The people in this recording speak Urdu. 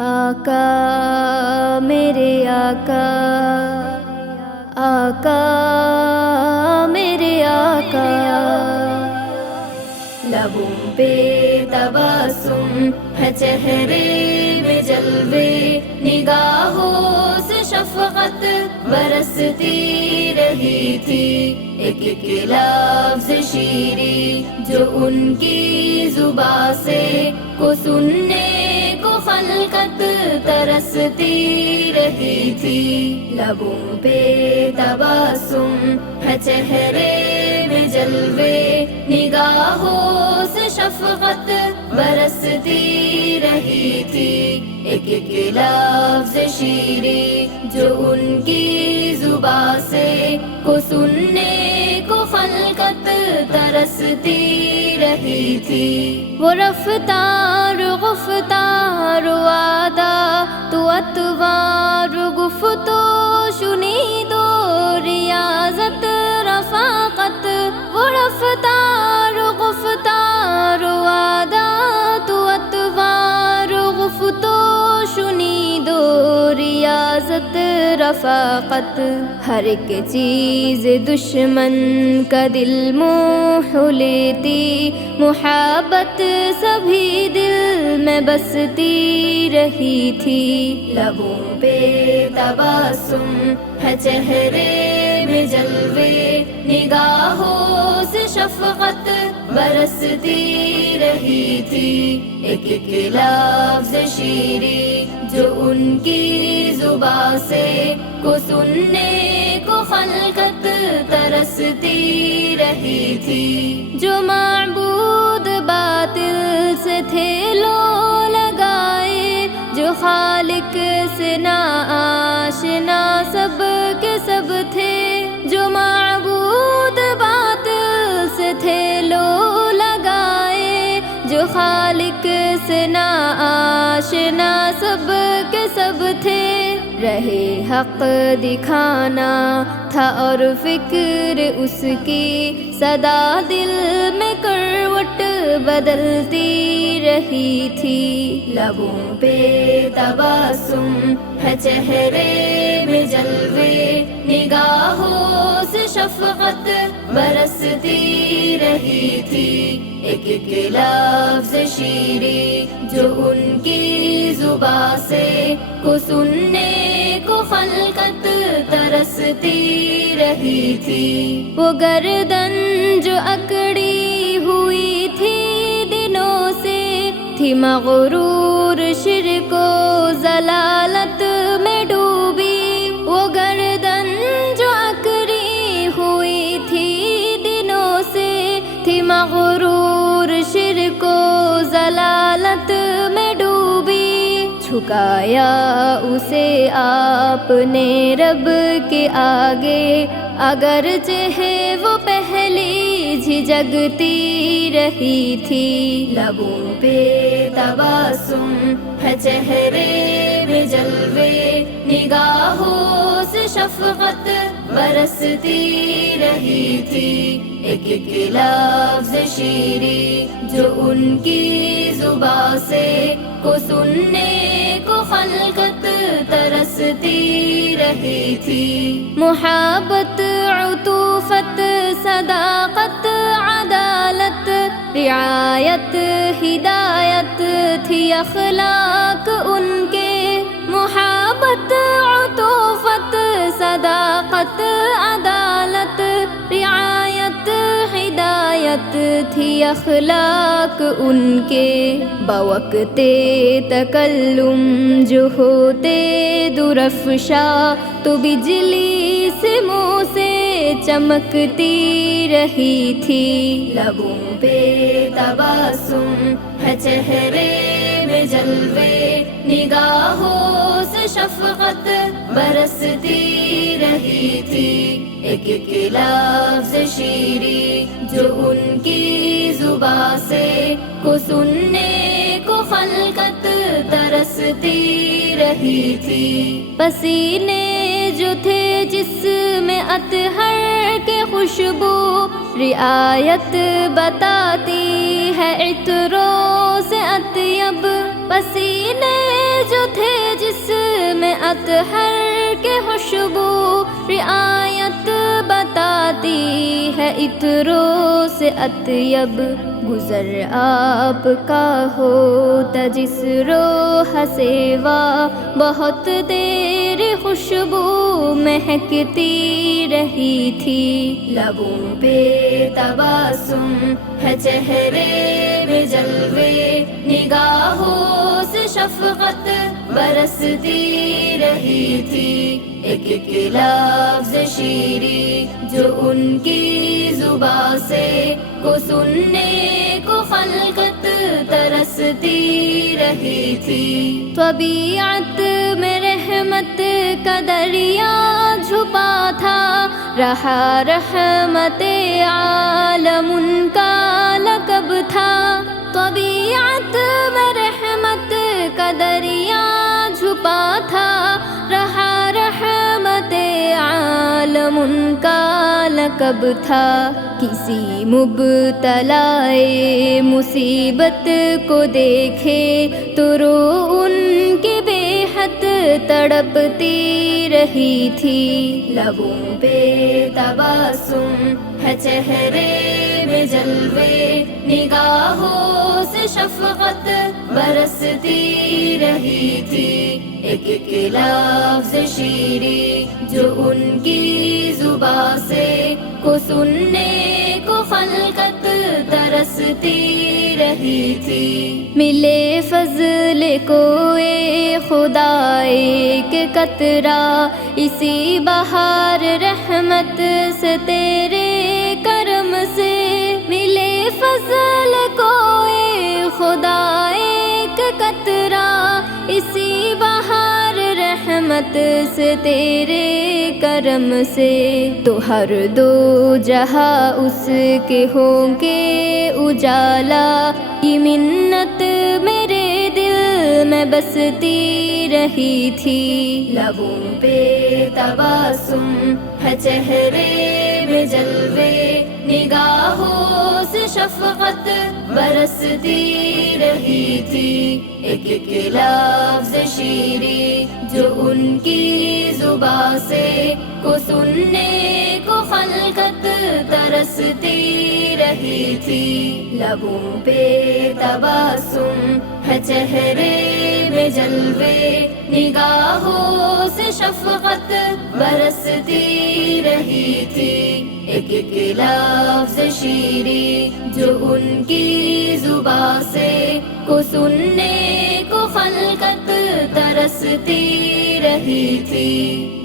آقا میرے آقا، آقا میرے آقا، لبوں پہ تبسم ہے چہرے میں جلوے، نگاہوں سے شفقت برستی رہی تھی، ایک ایک لفظ شیریں جو ان کی زبان سے کو سننے کو خلقت ترستی رہی تھی، لبوں پہ تبسم ہے چہرے میں جلوے، نگاہوں سے شفقت برستی رہی تھی، ایک ایک لفظ شیریں جو ان کی زبان سے کو سننے کو خلقت ترستی رہی تھی، وہ رفتار گفتار وعدہ تو اتوار گفتو شنید و ریاضت رفاقت، وہ رفتار گفتار وعدہ تو اتوار گفتو شنید و ریاضت رفاقت، ہر ایک چیز دشمن کا دل موہ لیتی، محبت سبھی دل میں بستی رہی تھی، لبوں پہ تبسم ہے چہرے میں جلوے، نگاہوں سے شفقت برستی رہی تھی، ایک ایک لفظ شیریں جو ان کی زبان سے کو سننے کو خلقت ترستی رہی تھی، جو معبود باطل سے تھے لو لگائے، جو خالق سے نا آشنا سب کے سب تھے، جو معبود باطل سے تھے لو لگائے، جو خالق سے نا آشنا سب کے سب تھے، رہے حق دکھانا تھا اور فکر اس کی صدا دل میں کروٹ بدلتی رہی تھی، لبوں پہ تبسم ہے چہرے میں جلوے، نگاہوں سے شفقت برستی رہی تھی، ایک ایک لفظ شیریں جو ان کی زبان سے کو سننے کو خلقت ترستی رہی تھی، وہ گردن جو اکڑی ہوئی تھی دنوں سے تھی مغرور شرک و ضلالت میں ڈوبی، وہ گردن جو اکڑی ہوئی تھی دنوں سے تھی مغرور شرک و ضلالت میں ڈوبی، جھکایا اسے آپ نے رب کے آگے، اگرچہ وہ پہلی جھجکتی رہی تھی، لبوں پہ تبسم ہے چہرے میں جلوے، نگاہوں سے شفقت برستی رہی تھی، ایک ایک لفظ شیریں جو ان کی زبان سے کو سننے کو خلقت ترستی رہی تھی، محبت عطوفت صداقت عدالت رعایت ہدایت تھی اخلاق ان کے، محبت عطوفت صداقت عدالت رعایت ہدایت تھی اخلاق ان کے، بوقت تکلم جو ہوتے درفشا تو بجلی سے منہ سے چمکتی رہی تھی، لبوں پہ تبسم ہے چہرے میں جلوے، نگاہوں سے شفقت برستی رہی تھی، ایک ایک لفظ شیریں جو ان کی زبان سے کو سننے کو خلقت ترستی رہی تھی، پسینے جو تھے جس میں اطہر کے خوشبو، رعایت بتاتی ہے عطروں سے اطیب، پسینے جو تھے اطہر کے خوشبو رعایت بتاتی ہے، عطروں سے اطیب گزر آپ کا ہوتا جس روح سیوا بہت دیر خوشبو مہکتی رہی تھی۔ لبوں پہ تبسم ہے، چہرے میں جلوے، نگاہوں سے شفقت برستی رہی تھی۔ ایک ایک لفظ شیریں جو ان کی زبان سے کو سننے کو خلقت ترستی رہی تھی۔ طبیعت میں رحمت کا دریا چھپا تھا، رہا رحمت عالم ان کا لقب تھا۔ طبیعت میں رحمت کا دریا چھپا تھا، رہا رحمت عالم ان کا لقب تھا۔ کسی مبتلائے مصیبت کو دیکھے تو روح ان کی بے حد تڑپتی رہی تھی۔ لبوں پہ تبسم ہے، چہرے میں جلوے، نگاہوں سے شفقت برستی رہی تھی۔ ایک ایک لفظ شیریں جو ان کی زبان سے کو سننے کو خلقت ترستی رہی تھی۔ ملے فضل کو اے خدا ایک قطرہ، اسی بہار رحمت سے تیرے کرم سے۔ ملے فضل کو اے خدا ایک قطرہ، اسی بہار رحمت سے تیرے کرم سے۔ تو ہر دو جہاں اس کے ہوں گے اجالا، کی منت میرے دل میں بستی رہی تھی۔ لبوں پہ تبسم ہے، چہرے میں جلوے، نگاہوں سے شفقت برستی رہی تھی۔ ایک ایک لفظ شیریں جو ان کی زبان سے کو سننے کو خلقت ترستی رہی تھی۔ لبوں پہ تبسم ہے، چہرے میں جلوے، نگاہوں سے شفقت برستی رہی تھی۔ ایک ایک لفظ شیریں جو ان کی زبان سے کو سننے کو خلقت ترستی رہی تھی۔